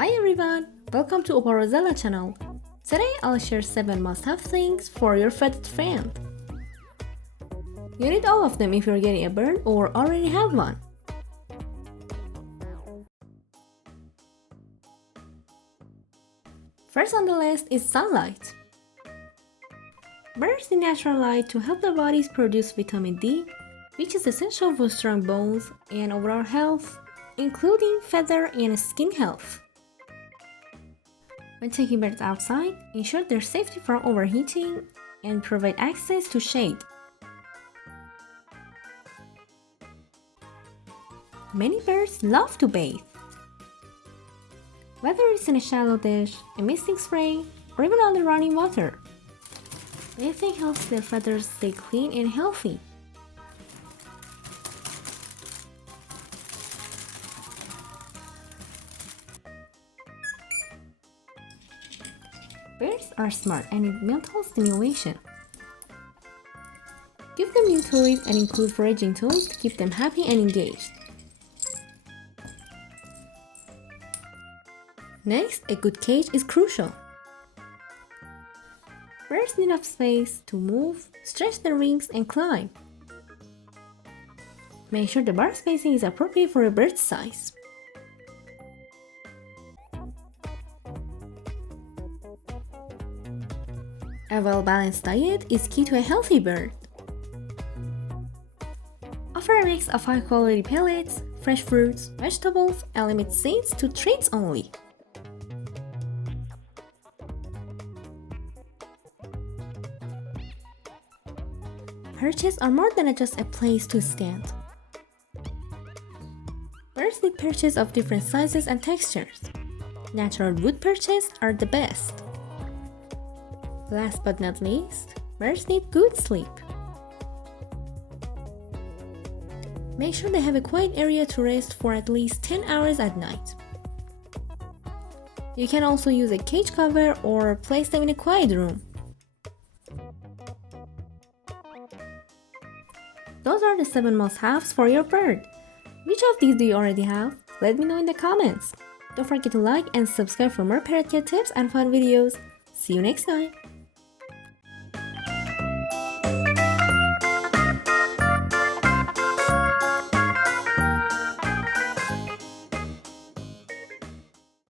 Hi everyone, welcome to Opal Rosella channel. Today I'll share 7 must-have things for your feathered friend. You need all of them if you're getting a bird or already have one. First on the list is sunlight. Birds need natural light to help their bodies produce vitamin D, which is essential for strong bones and overall health, including feather and skin health. When taking birds outside, ensure their safety from overheating and provide access to shade. Many birds love to bathe. Whether it's in a shallow dish, a misting spray, or even under running water, bathing helps their feathers stay clean and healthy. Birds are smart and need mental stimulation. Give them new toys and include foraging toys to keep them happy and engaged. Next, a good cage is crucial. Birds need enough space to move, stretch their wings, and climb. Make sure the bar spacing is appropriate for a bird's size. A well-balanced diet is key to a healthy bird. Offer a mix of high-quality pellets, fresh fruits, vegetables, and limit seeds to treats only. Perches are more than just a place to stand. Birds need perches of different sizes and textures. Natural wood perches are the best. Last but not least, birds need good sleep. Make sure they have a quiet area to rest for at least 10 hours at night. You can also use a cage cover or place them in a quiet room. Those are the 7 must-haves for your bird. Which of these do you already have? Let me know in the comments. Don't forget to like and subscribe for more parrot care tips and fun videos. See you next time!